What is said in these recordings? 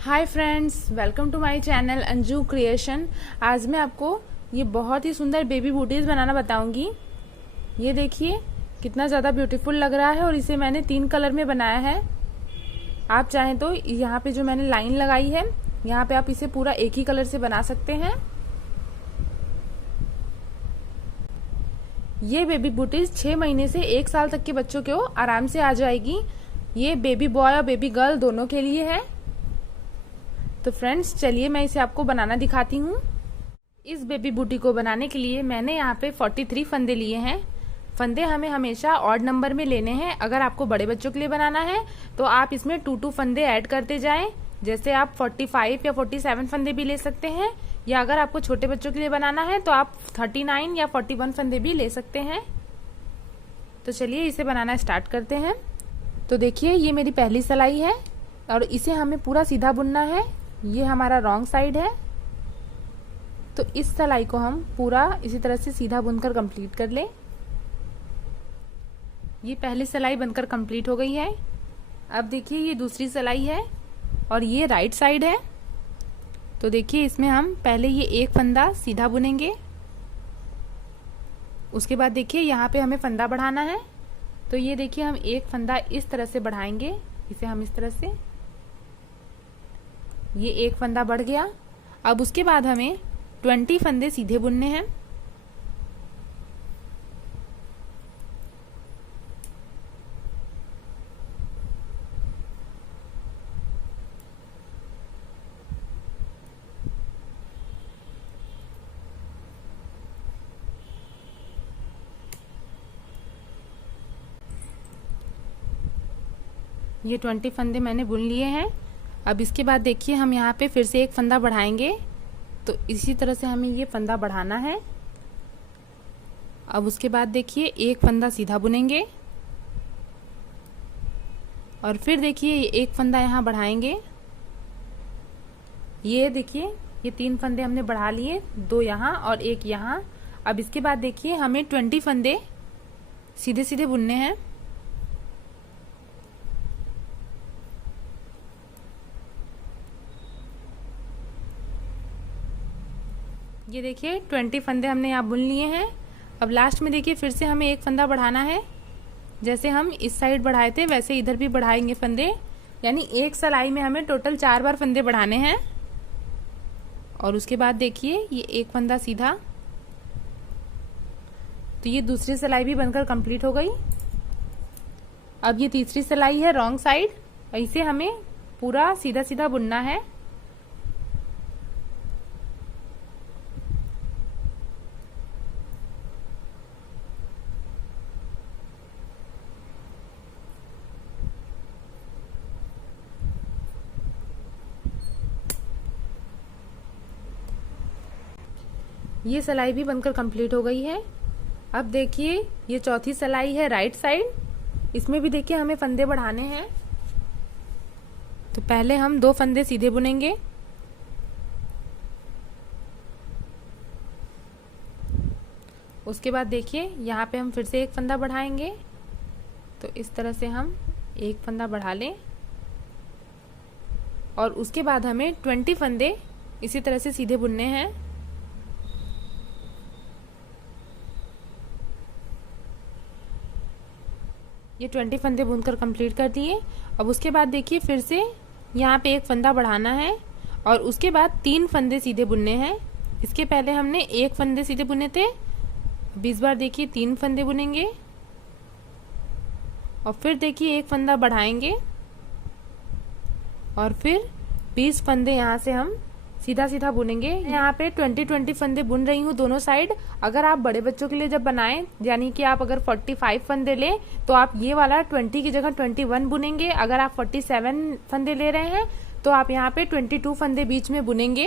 Hi friends, welcome to my channel Anju creation. आज मैं आपको ये बहुत ही सुंदर बेबी बूटीज बनाना बताऊंगी। ये देखिए कितना ज़्यादा ब्यूटीफुल लग रहा है और इसे मैंने 3 कलर में बनाया है। आप चाहें तो यहाँ पे जो मैंने लाइन लगाई है यहाँ पे आप इसे पूरा एक ही कलर से बना सकते हैं। ये बेबी बूटीज 6 महीने से 1 साल तक के बच्चों को आराम से आ जाएगी। ये बेबी बॉय और बेबी गर्ल दोनों के लिए है। तो फ्रेंड्स चलिए मैं इसे आपको बनाना दिखाती हूँ। इस बेबी बूटी को बनाने के लिए मैंने यहाँ पे 43 फंदे लिए हैं। फंदे हमें हमेशा ऑड नंबर में लेने हैं। अगर आपको बड़े बच्चों के लिए बनाना है तो आप इसमें 2 फंदे ऐड करते जाएं। जैसे आप 45 या 47 फंदे भी ले सकते हैं, या अगर आपको छोटे बच्चों के लिए बनाना है तो आप 39 या 41 फंदे भी ले सकते हैं। तो चलिए इसे बनाना स्टार्ट करते हैं। तो देखिए ये मेरी पहली सिलाई है और इसे हमें पूरा सीधा बुनना है। ये हमारा रॉन्ग साइड है, तो इस सिलाई को हम पूरा इसी तरह से सीधा बुनकर कंप्लीट कर लें। ये पहली सिलाई बनकर कंप्लीट हो गई है। अब देखिए ये दूसरी सिलाई है और ये राइट साइड है। तो देखिए इसमें हम पहले ये एक फंदा सीधा बुनेंगे। उसके बाद देखिए यहाँ पे हमें फंदा बढ़ाना है। तो ये देखिए हम एक फंदा इस तरह से बढ़ाएंगे। इसे हम इस तरह से, ये एक फंदा बढ़ गया। अब उसके बाद हमें 20 फंदे सीधे बुनने हैं। ये 20 फंदे मैंने बुन लिए हैं। अब इसके बाद देखिए हम यहाँ पे फिर से एक फंदा बढ़ाएंगे। तो इसी तरह से हमें ये फंदा बढ़ाना है। अब उसके बाद देखिए एक फंदा सीधा बुनेंगे और फिर देखिए ये एक फंदा यहाँ बढ़ाएंगे। ये देखिए ये 3 फंदे हमने बढ़ा लिए, 2 यहाँ और एक यहाँ। अब इसके बाद देखिए हमें 20 फंदे सीधे सीधे बुनने हैं। ये देखिए 20 फंदे हमने यहाँ बुन लिए हैं। अब लास्ट में देखिए फिर से हमें एक फंदा बढ़ाना है। जैसे हम इस साइड बढ़ाए थे वैसे इधर भी बढ़ाएंगे फंदे, यानी एक सिलाई में हमें टोटल 4 बार फंदे बढ़ाने हैं। और उसके बाद देखिए ये एक फंदा सीधा। तो ये दूसरी सिलाई भी बनकर कंप्लीट हो गई। अब ये तीसरी सिलाई है रॉन्ग साइड, इसे हमें पूरा सीधा सीधा बुनना है। ये सिलाई भी बनकर कंप्लीट हो गई है। अब देखिए ये चौथी सिलाई है राइट साइड, इसमें भी देखिए हमें फंदे बढ़ाने हैं। तो पहले हम 2 फंदे सीधे बुनेंगे। उसके बाद देखिए यहाँ पे हम फिर से एक फंदा बढ़ाएंगे। तो इस तरह से हम एक फंदा बढ़ा लें और उसके बाद हमें 20 फंदे इसी तरह से सीधे बुनने हैं। ये 20 फंदे बुनकर कंप्लीट कर दिए। अब उसके बाद देखिए फिर से यहाँ पे एक फंदा बढ़ाना है और उसके बाद 3 फंदे सीधे बुनने हैं। इसके पहले हमने एक फंदे सीधे बुने थे। अब इस बार देखिए 3 फंदे बुनेंगे और फिर देखिए एक फंदा बढ़ाएंगे और फिर 20 फंदे यहाँ से हम सीधा सीधा बुनेंगे। यहाँ पे 20 फंदे बुन रही हूँ दोनों साइड। अगर आप बड़े बच्चों के लिए जब बनाएं, यानी कि आप अगर 45 फंदे लें तो आप ये वाला 20 की जगह 21 बुनेंगे। अगर आप 47 फंदे ले रहे हैं तो आप यहाँ पे 22 फंदे बीच में बुनेंगे।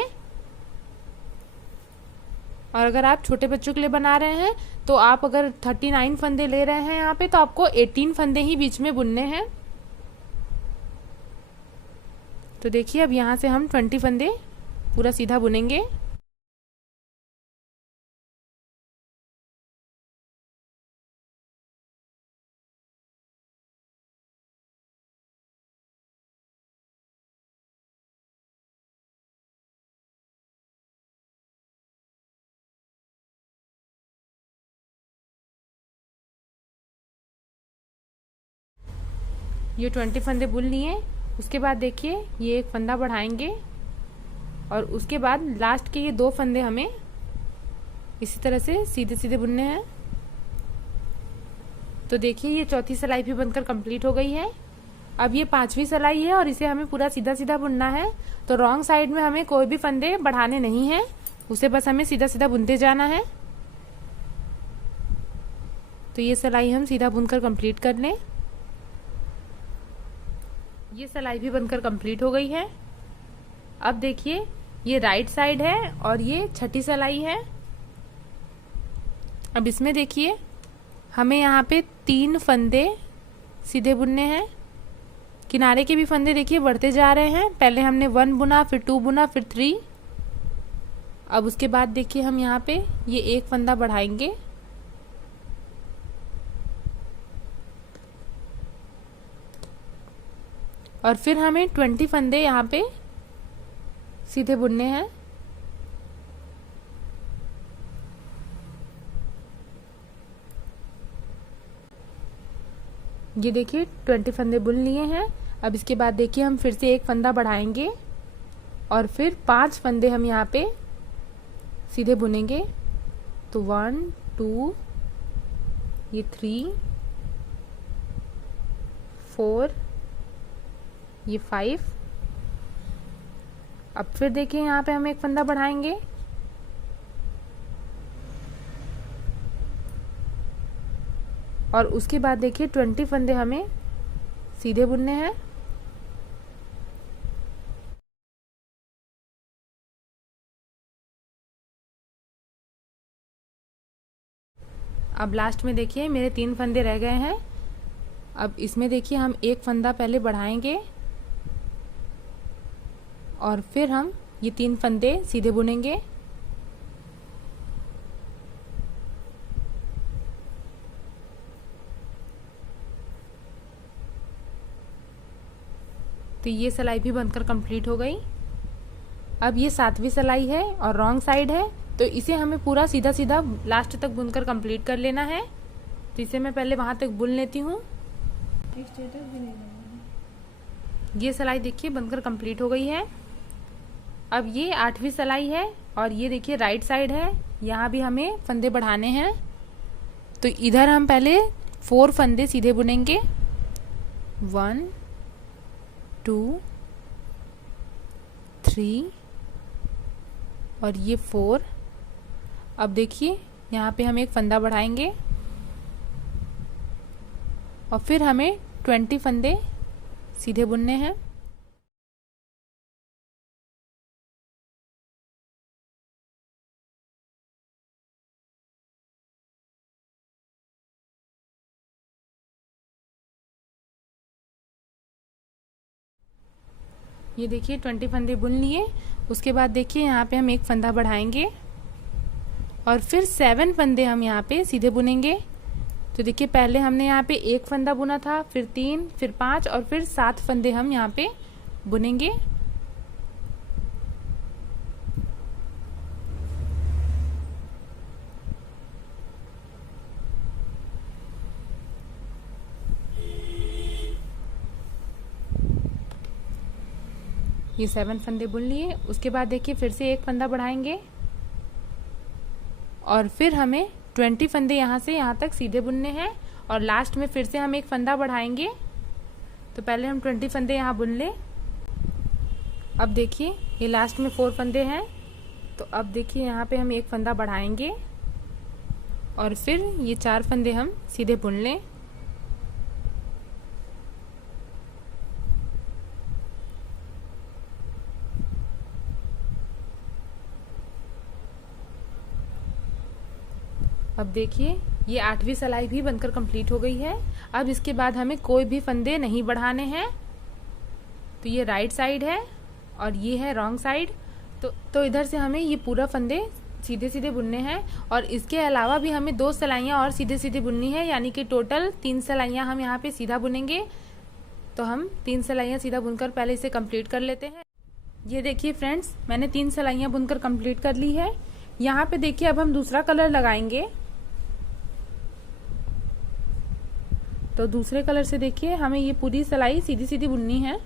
और अगर आप छोटे बच्चों के लिए बना रहे हैं तो आप अगर 39 फंदे ले रहे हैं यहाँ पे तो आपको 18 फंदे ही बीच में बुनने हैं। तो देखिए अब यहाँ से हम 20 फंदे पूरा सीधा बुनेंगे। ये 20 फंदे बुन लिए। उसके बाद देखिए ये एक फंदा बढ़ाएंगे और उसके बाद लास्ट के ये 2 फंदे हमें इसी तरह से सीधे सीधे बुनने हैं। तो देखिए ये चौथी सिलाई भी बनकर कंप्लीट हो गई है। अब ये 5वीं सिलाई है और इसे हमें पूरा सीधा सीधा बुनना है। तो रॉन्ग साइड में हमें कोई भी फंदे बढ़ाने नहीं है, उसे बस हमें सीधा सीधा बुनते जाना है। तो ये सिलाई हम सीधा बुनकर कंप्लीट कर लें। ये सिलाई भी बनकर कंप्लीट हो गई है। अब देखिए ये राइट साइड है और ये छठी सिलाई है। अब इसमें देखिए हमें यहाँ पे 3 फंदे सीधे बुनने हैं। किनारे के भी फंदे देखिए बढ़ते जा रहे हैं। पहले हमने 1 बुना, फिर 2 बुना, फिर 3। अब उसके बाद देखिए हम यहाँ पे ये एक फंदा बढ़ाएंगे और फिर हमें 20 फंदे यहाँ पे सीधे बुनने हैं। ये देखिए 20 फंदे बुन लिए हैं। अब इसके बाद देखिए हम फिर से एक फंदा बढ़ाएंगे और फिर 5 फंदे हम यहाँ पे सीधे बुनेंगे। तो 1 2 ये 3 4 ये 5। अब फिर देखिए यहाँ पे हम एक फंदा बढ़ाएंगे और उसके बाद देखिए 20 फंदे हमें सीधे बुनने हैं। अब लास्ट में देखिए मेरे 3 फंदे रह गए हैं। अब इसमें देखिए हम एक फंदा पहले बढ़ाएंगे और फिर हम ये 3 फंदे सीधे बुनेंगे। तो ये सिलाई भी बनकर कंप्लीट हो गई। अब ये 7वीं सिलाई है और रॉन्ग साइड है, तो इसे हमें पूरा सीधा सीधा लास्ट तक बुनकर कंप्लीट कर लेना है। तो इसे मैं पहले वहां तक बुन लेती हूँ। ये सिलाई देखिए बनकर कंप्लीट हो गई है। अब ये 8वीं सिलाई है और ये देखिए राइट साइड है, यहाँ भी हमें फंदे बढ़ाने हैं। तो इधर हम पहले 4 फंदे सीधे बुनेंगे। 1 2 3 और ये 4। अब देखिए यहाँ पे हम एक फंदा बढ़ाएंगे और फिर हमें 20 फंदे सीधे बुनने हैं। ये देखिए 20 फंदे बुन लिए। उसके बाद देखिए यहाँ पे हम एक फंदा बढ़ाएंगे और फिर 7 फंदे हम यहाँ पे सीधे बुनेंगे। तो देखिए पहले हमने यहाँ पे एक फंदा बुना था, फिर 3, फिर 5 और फिर 7 फंदे हम यहाँ पे बुनेंगे। ये 7 फंदे बुन लिए। उसके बाद देखिए फिर से एक फंदा बढ़ाएंगे और फिर हमें 20 फंदे यहाँ से यहाँ तक सीधे बुनने हैं और लास्ट में फिर से हम एक फंदा बढ़ाएंगे। तो पहले हम 20 फंदे यहाँ बुन लें। अब देखिए ये लास्ट में 4 फंदे हैं, तो अब देखिए यहाँ पे हम एक फंदा बढ़ाएंगे और फिर ये 4 फंदे हम सीधे बुन लें। अब देखिए ये 8वीं सिलाई भी बनकर कंप्लीट हो गई है। अब इसके बाद हमें कोई भी फंदे नहीं बढ़ाने हैं। तो ये राइट साइड है और ये है रॉन्ग साइड। तो इधर से हमें ये पूरा फंदे सीधे सीधे बुनने हैं और इसके अलावा भी हमें 2 सिलाइयाँ और सीधे सीधे बुननी है, यानी कि टोटल 3 सिलाइयाँ हम यहाँ पे सीधा बुनेंगे। तो हम 3 सिलाइयाँ सीधा बुनकर पहले इसे कंप्लीट कर लेते हैं। ये देखिए फ्रेंड्स, मैंने 3 सिलाइयाँ बुनकर कंप्लीट कर ली है। यहाँ पे देखिए अब हम दूसरा कलर लगाएंगे। तो दूसरे कलर से देखिए हमें ये पूरी सिलाई सीधी सीधी बुननी है।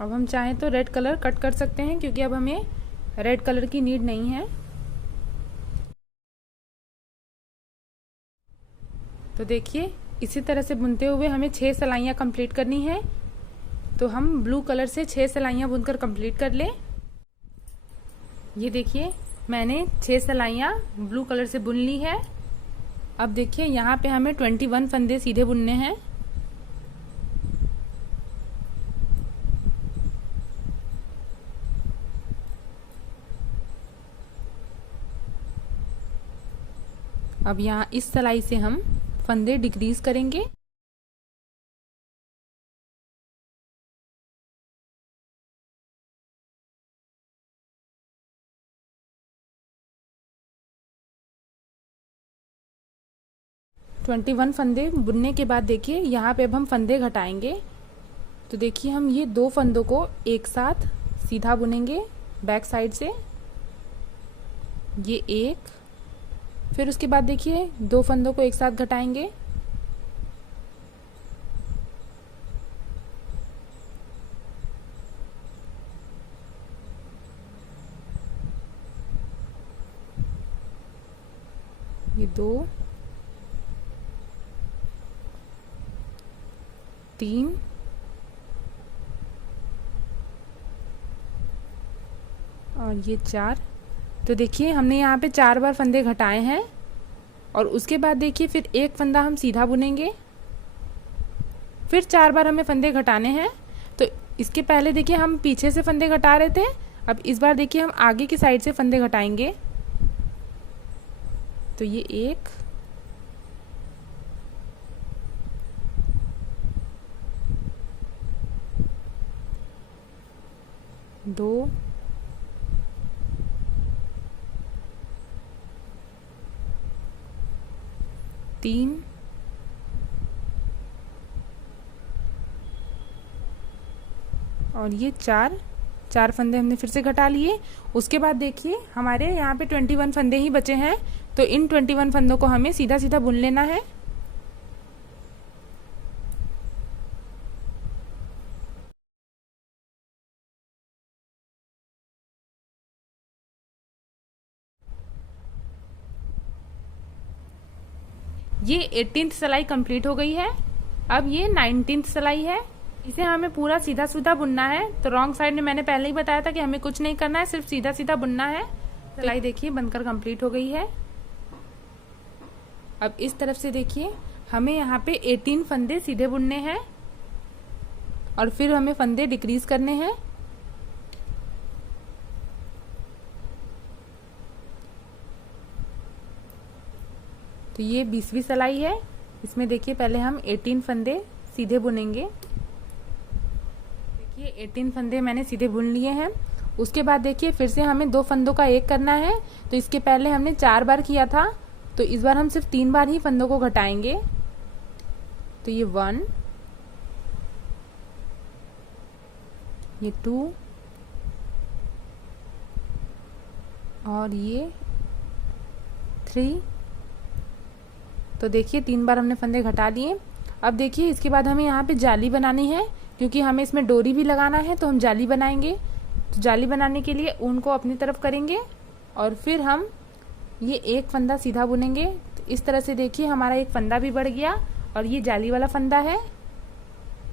अब हम चाहें तो रेड कलर कट कर सकते हैं, क्योंकि अब हमें रेड कलर की नीड नहीं है। तो देखिए इसी तरह से बुनते हुए हमें 6 सिलाइयाँ कंप्लीट करनी है। तो हम ब्लू कलर से 6 सिलाइयाँ बुनकर कंप्लीट कर लें। ये देखिए मैंने 6 सिलाइयाँ ब्लू कलर से बुन ली है। अब देखिए यहाँ पे हमें 21 फंदे सीधे बुनने हैं। अब यहाँ इस सिलाई से हम फंदे डिक्रीज करेंगे। ट्वेंटी वन फंदे बुनने के बाद देखिए यहाँ पे अब हम फंदे घटाएंगे। तो देखिए हम ये 2 फंदों को एक साथ सीधा बुनेंगे बैक साइड से, ये एक, फिर उसके बाद देखिए 2 फंदों को एक साथ घटाएंगे, ये 2, 3 और ये 4। तो देखिए हमने यहाँ पे 4 बार फंदे घटाए हैं और उसके बाद देखिए फिर एक फंदा हम सीधा बुनेंगे, फिर 4 बार हमें फंदे घटाने हैं। तो इसके पहले देखिए हम पीछे से फंदे घटा रहे थे, अब इस बार देखिए हम आगे की साइड से फंदे घटाएंगे। तो ये 1, 2, 3, और ये 4 फंदे हमने फिर से घटा लिए। उसके बाद देखिए हमारे यहाँ पे 21 फंदे ही बचे हैं। तो इन 21 फंदों को हमें सीधा सीधा बुन लेना है। ये 18th सिलाई कंप्लीट हो गई है। अब ये 19th सिलाई है, इसे हमें पूरा सीधा सीधा बुनना है। तो रॉन्ग साइड में मैंने पहले ही बताया था कि हमें कुछ नहीं करना है, सिर्फ सीधा सीधा बुनना है। सिलाई देखिए बनकर कंप्लीट हो गई है। अब इस तरफ से देखिए हमें यहाँ पे 18 फंदे सीधे बुनने हैं और फिर हमें फंदे डिक्रीज करने हैं। तो ये 20वीं सिलाई है, इसमें देखिए पहले हम 18 फंदे सीधे बुनेंगे। देखिए 18 फंदे मैंने सीधे बुन लिए हैं। उसके बाद देखिए फिर से हमें 2 फंदों का एक करना है। तो इसके पहले हमने 4 बार किया था, तो इस बार हम सिर्फ 3 बार ही फंदों को घटाएंगे। तो ये 1, ये 2 और ये 3। तो देखिए 3 बार हमने फंदे घटा लिए। अब देखिए इसके बाद हमें यहाँ पे जाली बनानी है, क्योंकि हमें इसमें डोरी भी लगाना है, तो हम जाली बनाएंगे। तो जाली बनाने के लिए ऊन को अपनी तरफ करेंगे और फिर हम ये एक फंदा सीधा बुनेंगे। तो इस तरह से देखिए हमारा एक फंदा भी बढ़ गया और ये जाली वाला फंदा है।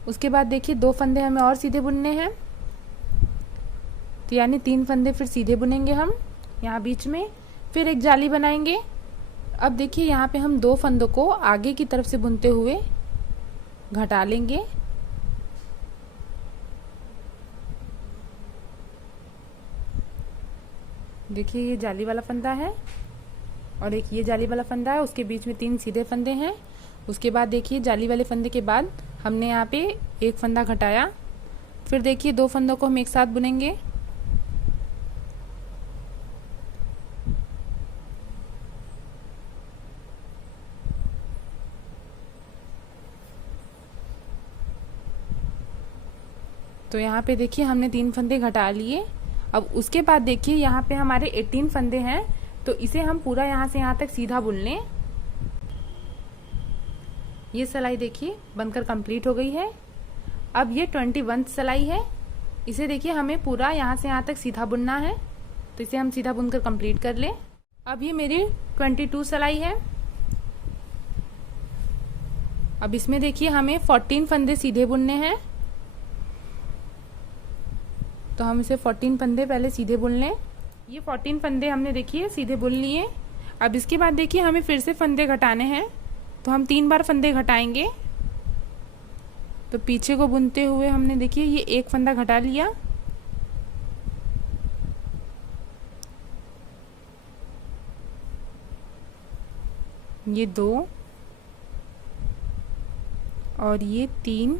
उसके बाद देखिए 2 फंदे हमें और सीधे बुनने हैं, तो यानी 3 फंदे फिर सीधे बुनेंगे हम यहाँ बीच में, फिर एक जाली बनाएंगे। अब देखिए यहाँ पे हम 2 फंदों को आगे की तरफ से बुनते हुए घटा लेंगे। देखिए ये जाली वाला फंदा है और एक ये जाली वाला फंदा है, उसके बीच में 3 सीधे फंदे हैं। उसके बाद देखिए जाली वाले फंदे के बाद हमने यहाँ पे एक फंदा घटाया, फिर देखिए 2 फंदों को हम एक साथ बुनेंगे। तो यहाँ पे देखिए हमने 3 फंदे घटा लिए। अब उसके बाद देखिए यहाँ पे हमारे 18 फंदे हैं, तो इसे हम पूरा यहाँ से यहाँ तक सीधा बुन लें। ये सिलाई देखिए बनकर कंप्लीट हो गई है। अब ये 21 सिलाई है, इसे देखिए हमें पूरा यहाँ से यहाँ तक सीधा बुनना है, तो इसे हम सीधा बुनकर कंप्लीट कर लें। अब ये मेरी 22 सिलाई है। अब इसमें देखिए हमें 14 फंदे सीधे बुनने हैं, तो हम इसे 14 फंदे पहले सीधे बुन लें। ये 14 फंदे हमने देखिए सीधे बुन लिए। अब इसके बाद देखिए हमें फिर से फंदे घटाने हैं, तो हम 3 बार फंदे घटाएंगे। तो पीछे को बुनते हुए हमने देखिए ये एक फंदा घटा लिया, ये 2 और ये 3,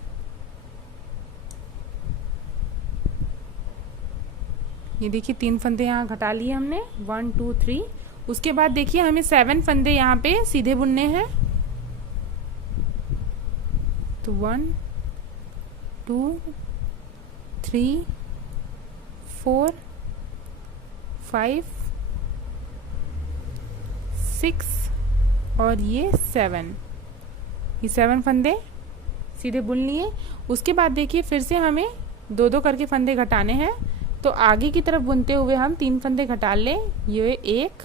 ये देखिए 3 फंदे यहाँ घटा लिए हमने, 1 2 3। उसके बाद देखिए हमें 7 फंदे यहाँ पे सीधे बुनने हैं, तो 1 2 3 4 5 6 और ये 7, ये 7 फंदे सीधे बुन लिए। उसके बाद देखिए फिर से हमें 2-2 करके फंदे घटाने हैं, तो आगे की तरफ बुनते हुए हम 3 फंदे घटा लें। ये 1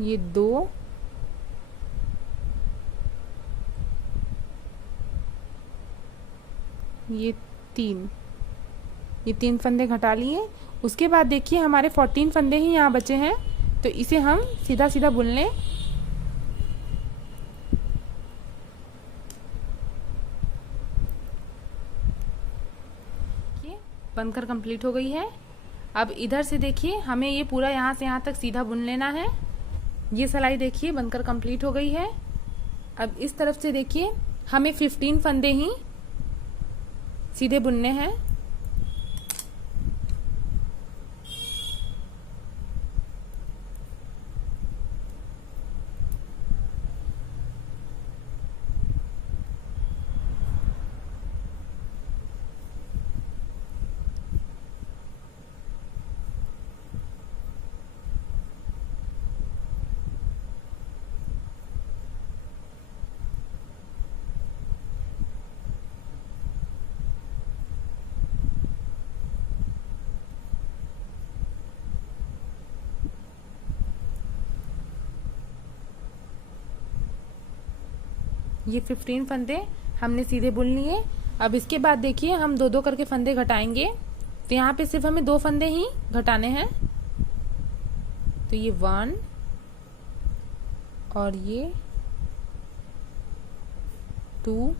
ये 2 ये 3, ये 3 फंदे घटा लिए। उसके बाद देखिए हमारे 14 फंदे ही यहाँ बचे हैं, तो इसे हम सीधा सीधा बुन लें। बनकर कंप्लीट हो गई है। अब इधर से देखिए हमें ये पूरा यहाँ से यहाँ तक सीधा बुन लेना है। ये सिलाई देखिए बनकर कंप्लीट हो गई है। अब इस तरफ से देखिए हमें 15 फंदे ही सीधे बुनने हैं। ये 15 फंदे हमने सीधे बुन लिए। अब इसके बाद देखिए हम 2-2 करके फंदे घटाएंगे, तो यहाँ पे सिर्फ हमें 2 फंदे ही घटाने हैं। तो ये 1 और ये 2,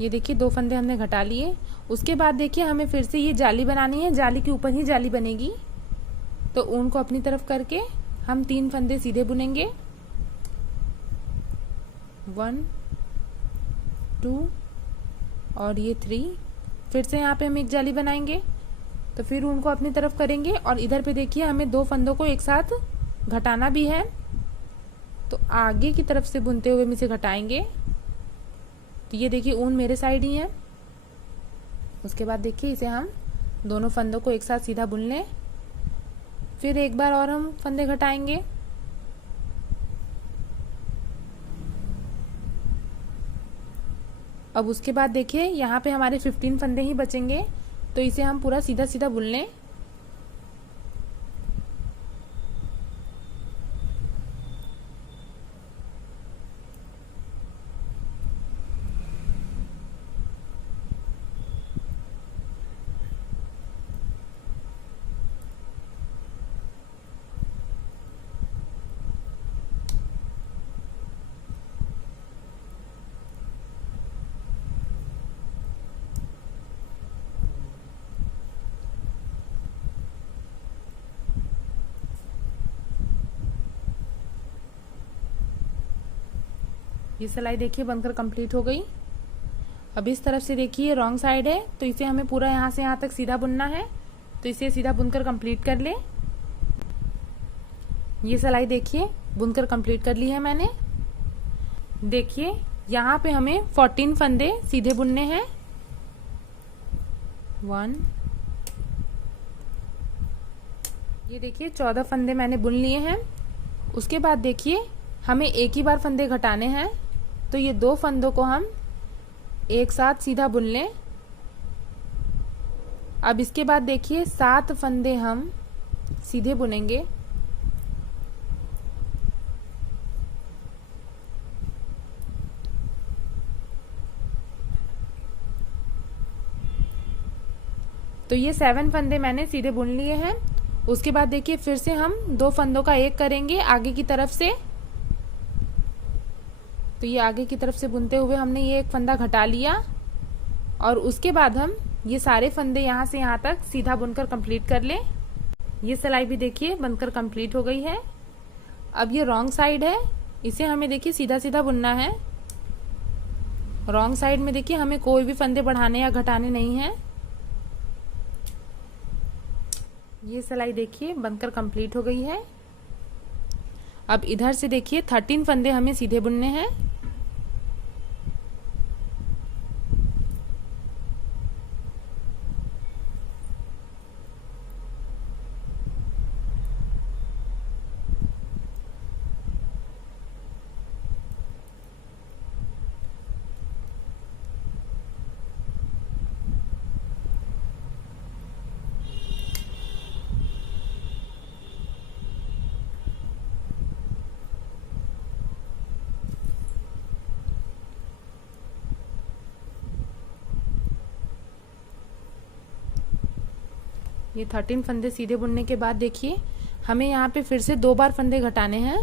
ये देखिए 2 फंदे हमने घटा लिए। उसके बाद देखिए हमें फिर से ये जाली बनानी है, जाली के ऊपर ही जाली बनेगी, तो ऊन को अपनी तरफ करके हम 3 फंदे सीधे बुनेंगे। 1 2 और ये 3। फिर से यहाँ पे हम एक जाली बनाएंगे, तो फिर उनको अपनी तरफ करेंगे और इधर पे देखिए हमें 2 फंदों को एक साथ घटाना भी है, तो आगे की तरफ से बुनते हुए हम इसे घटाएंगे। तो ये देखिए ऊन मेरे साइड ही है। उसके बाद देखिए इसे हम दोनों फंदों को एक साथ सीधा बुन लें। फिर एक बार और हम फंदे घटाएंगे। अब उसके बाद देखिए यहाँ पे हमारे 15 फंदे ही बचेंगे, तो इसे हम पूरा सीधा सीधा बुन लें। ये सिलाई देखिए बनकर कंप्लीट हो गई। अब इस तरफ से देखिए रॉन्ग साइड है, तो इसे हमें पूरा यहाँ से यहाँ तक सीधा बुनना है, तो इसे सीधा बुनकर कंप्लीट कर ले। ये सिलाई देखिए बुनकर कंप्लीट कर ली है मैंने। देखिए यहाँ पे हमें 14 फंदे सीधे बुनने हैं। 1, ये देखिए 14 फंदे मैंने बुन लिए हैं। उसके बाद देखिए हमें एक ही बार फंदे घटाने हैं, तो ये 2 फंदों को हम एक साथ सीधा बुन लें। अब इसके बाद देखिए 7 फंदे हम सीधे बुनेंगे। तो ये 7 फंदे मैंने सीधे बुन लिए हैं। उसके बाद देखिए फिर से हम 2 फंदों का एक करेंगे आगे की तरफ से। तो ये आगे की तरफ से बुनते हुए हमने ये एक फंदा घटा लिया और उसके बाद हम ये सारे फंदे यहाँ से यहाँ तक सीधा बुनकर कंप्लीट कर लें। ये सिलाई भी देखिए बनकर कंप्लीट हो गई है। अब ये रॉन्ग साइड है, इसे हमें देखिए सीधा सीधा बुनना है। रॉन्ग साइड में देखिए हमें कोई भी फंदे बढ़ाने या घटाने नहीं है। ये सिलाई देखिए बनकर कंप्लीट हो गई है। अब इधर से देखिए 13 फंदे हमें सीधे बुनने हैं। ये 13 फंदे सीधे बुनने के बाद देखिए हमें यहाँ पे फिर से 2 बार फंदे घटाने हैं।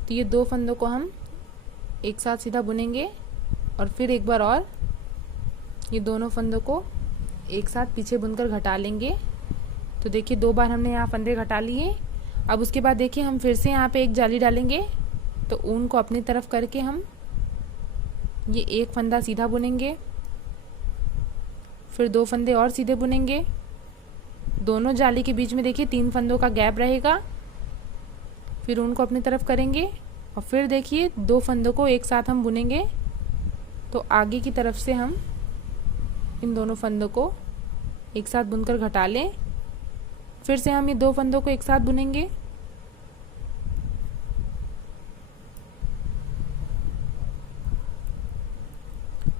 तो ये 2 फंदों को हम एक साथ सीधा बुनेंगे और फिर एक बार और ये दोनों फंदों को एक साथ पीछे बुनकर घटा लेंगे। तो देखिए 2 बार हमने यहाँ फंदे घटा लिए। अब उसके बाद देखिए हम फिर से यहाँ पे एक जाली डालेंगे। तो ऊन को अपनी तरफ करके हम ये एक फंदा सीधा बुनेंगे, फिर 2 फंदे और सीधे बुनेंगे। दोनों जाली के बीच में देखिए 3 फंदों का गैप रहेगा। फिर ऊन को अपनी तरफ करेंगे और फिर देखिए 2 फंदों को एक साथ हम बुनेंगे। तो आगे की तरफ से हम इन दोनों फंदों को एक साथ बुनकर घटा लें। फिर से हम ये 2 फंदों को एक साथ बुनेंगे।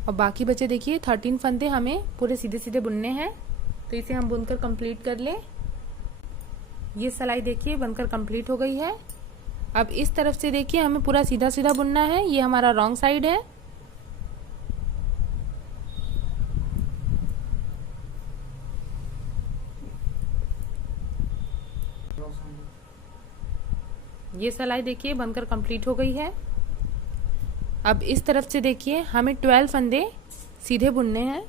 और बाकी बचे देखिए 13 फंदे हमें पूरे सीधे सीधे बुनने हैं। तो इसे हम बुनकर कंप्लीट कर लें। ये सिलाई देखिए बनकर कंप्लीट हो गई है। अब इस तरफ से देखिए हमें पूरा सीधा सीधा बुनना है। ये हमारा रॉन्ग साइड है। ये सिलाई देखिए बनकर कंप्लीट हो गई है। अब इस तरफ से देखिए हमें 12 फंदे सीधे बुनने हैं।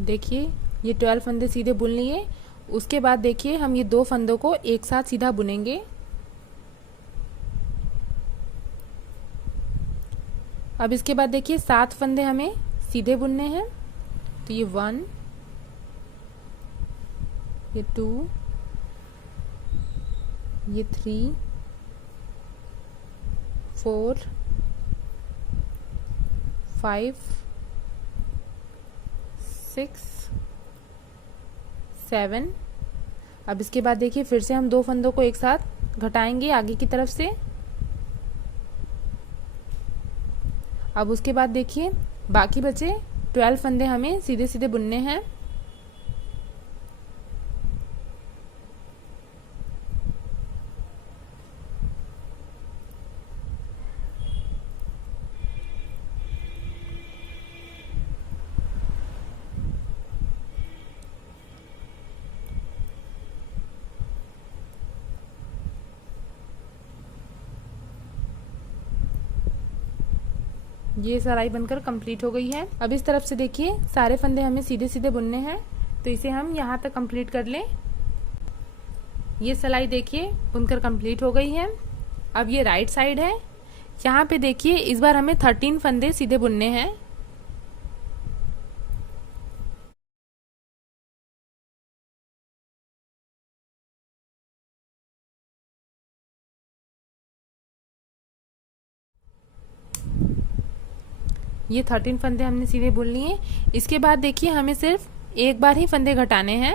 देखिए ये 12 फंदे सीधे बुन लिए। उसके बाद देखिए हम ये 2 फंदों को एक साथ सीधा बुनेंगे। अब इसके बाद देखिए 7 फंदे हमें सीधे बुनने हैं। तो ये 1, ये 2, ये 3, 4, 5, 6, 7। अब इसके बाद देखिए फिर से हम 2 फंदों को एक साथ घटाएंगे आगे की तरफ से। अब उसके बाद देखिए बाकी बचे 12 फंदे हमें सीधे सीधे बुनने हैं। ये सिलाई बनकर कंप्लीट हो गई है। अब इस तरफ से देखिए सारे फंदे हमें सीधे सीधे बुनने हैं, तो इसे हम यहाँ तक कंप्लीट कर लें। ये सिलाई देखिए बुनकर कंप्लीट हो गई है। अब ये राइट साइड है, यहाँ पे देखिए इस बार हमें 13 फंदे सीधे बुनने हैं। ये 13 फंदे हमने सीधे बुन लिए। इसके बाद देखिए हमें सिर्फ एक बार ही फंदे घटाने हैं।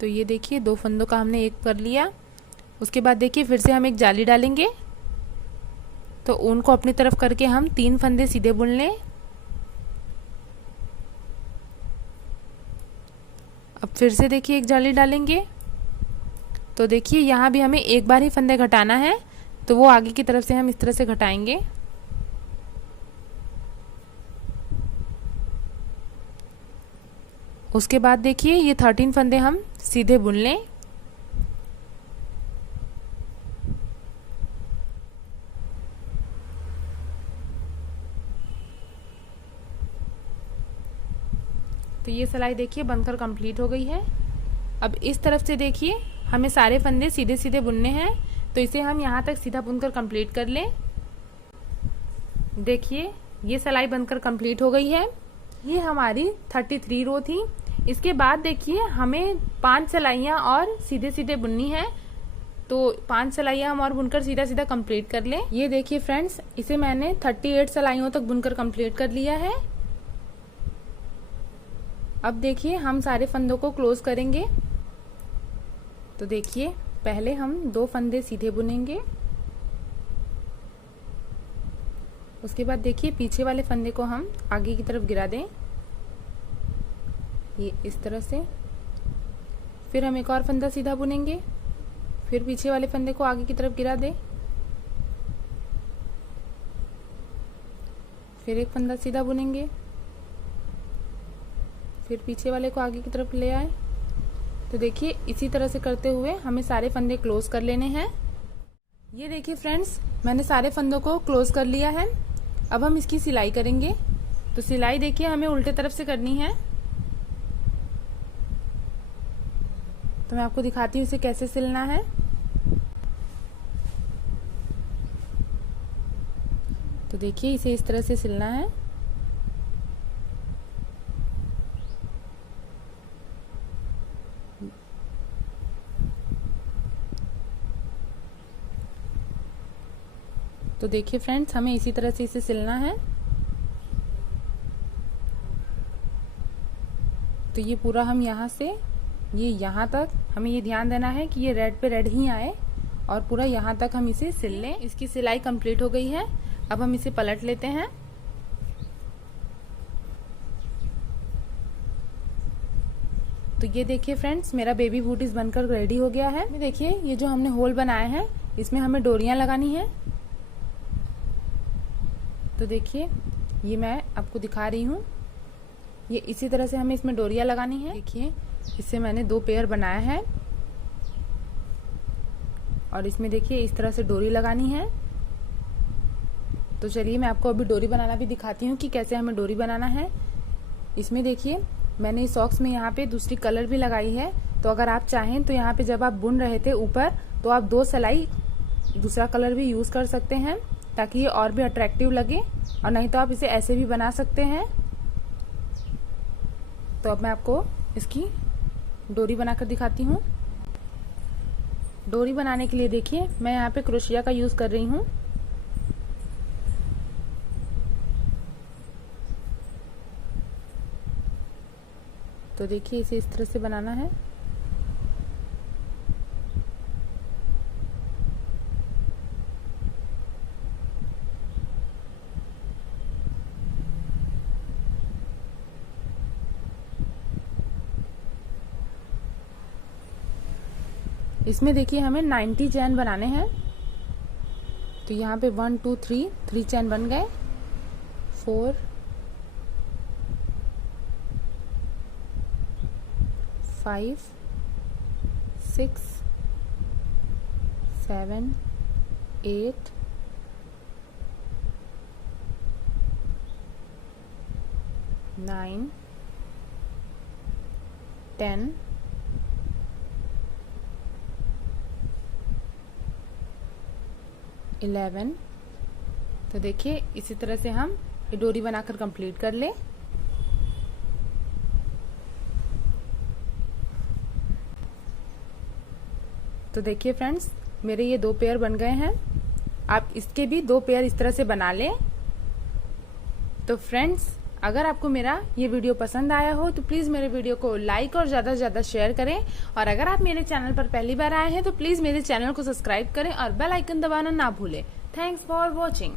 तो ये देखिए 2 फंदों का हमने एक कर लिया। उसके बाद देखिए फिर से हम एक जाली डालेंगे, तो ऊन को अपनी तरफ करके हम 3 फंदे सीधे बुन लें। अब फिर से देखिए एक जाली डालेंगे, तो देखिए यहाँ भी हमें एक बार ही फंदे घटाना है, तो वो आगे की तरफ से हम इस तरह से घटाएंगे। उसके बाद देखिए ये 13 फंदे हम सीधे बुन लें। तो ये सिलाई देखिए बनकर कंप्लीट हो गई है। अब इस तरफ से देखिए हमें सारे फंदे सीधे सीधे बुनने हैं, तो इसे हम यहाँ तक सीधा बुनकर कंप्लीट कर लें। देखिए ये सिलाई बनकर कंप्लीट हो गई है। ये हमारी 33 रो थी। इसके बाद देखिए हमें 5 सिलाइयाँ और सीधे सीधे बुननी है, तो 5 सिलाइयाँ हम और बुनकर सीधा सीधा कंप्लीट कर लें। ये देखिए फ्रेंड्स, इसे मैंने 38 सिलाइयों तक बुनकर कंप्लीट कर लिया है। अब देखिए हम सारे फंदों को क्लोज करेंगे। तो देखिए पहले हम 2 फंदे सीधे बुनेंगे, उसके बाद देखिए पीछे वाले फंदे को हम आगे की तरफ गिरा दें, ये इस तरह से। फिर हम एक और फंदा सीधा बुनेंगे, फिर पीछे वाले फंदे को आगे की तरफ गिरा दें, फिर एक फंदा सीधा बुनेंगे, फिर पीछे वाले को आगे की तरफ ले आए। तो देखिए इसी तरह से करते हुए हमें सारे फंदे क्लोज कर लेने हैं। ये देखिए फ्रेंड्स, मैंने सारे फंदों को क्लोज कर लिया है। अब हम इसकी सिलाई करेंगे। तो सिलाई देखिए हमें उल्टे तरफ से करनी है। तो मैं आपको दिखाती हूँ इसे कैसे सिलना है। तो देखिए इसे इस तरह से सिलना है। तो देखिए फ्रेंड्स, हमें इसी तरह से इसे सिलना है। तो ये पूरा हम यहाँ से ये यहाँ तक हमें ये ध्यान देना है कि ये रेड पे रेड ही आए, और पूरा यहाँ तक हम इसे सिल लें। इसकी सिलाई कंप्लीट हो गई है। अब हम इसे पलट लेते हैं। तो ये देखिए फ्रेंड्स, मेरा बेबी बूटीज बनकर रेडी हो गया है। देखिए ये जो हमने होल बनाए हैं इसमें हमें डोरियां लगानी है। तो देखिए ये मैं आपको दिखा रही हूँ, ये इसी तरह से हमें इसमें डोरियां लगानी है। देखिए इससे मैंने 2 पेयर बनाया है, और इसमें देखिए इस तरह से डोरी लगानी है। तो चलिए मैं आपको अभी डोरी बनाना भी दिखाती हूँ कि कैसे हमें डोरी बनाना है। इसमें देखिए मैंने इस सॉक्स में यहाँ पे दूसरी कलर भी लगाई है। तो अगर आप चाहें तो यहाँ पे जब आप बुन रहे थे ऊपर, तो आप 2 सिलाई दूसरा कलर भी यूज कर सकते हैं, ताकि ये और भी अट्रैक्टिव लगे। और नहीं तो आप इसे ऐसे भी बना सकते हैं। तो अब मैं आपको इसकी डोरी बनाकर दिखाती हूँ। डोरी बनाने के लिए देखिए मैं यहाँ पे क्रोशिया का यूज कर रही हूँ। तो देखिए इसे इस तरह से बनाना है। इसमें देखिए हमें 90 चैन बनाने हैं। तो यहाँ पे 1 2 3 चैन बन गए। 4 5 6 7 8 9 10 11। तो देखिए इसी तरह से हम ये डोरी बनाकर कंप्लीट कर ले। तो देखिए फ्रेंड्स, मेरे ये 2 पेयर बन गए हैं। आप इसके भी 2 पेयर इस तरह से बना लें। तो फ्रेंड्स, अगर आपको मेरा ये वीडियो पसंद आया हो तो प्लीज़ मेरे वीडियो को लाइक और ज़्यादा से ज़्यादा शेयर करें। और अगर आप मेरे चैनल पर पहली बार आए हैं तो प्लीज़ मेरे चैनल को सब्सक्राइब करें और बेल आइकन दबाना ना भूलें। Thanks for watching.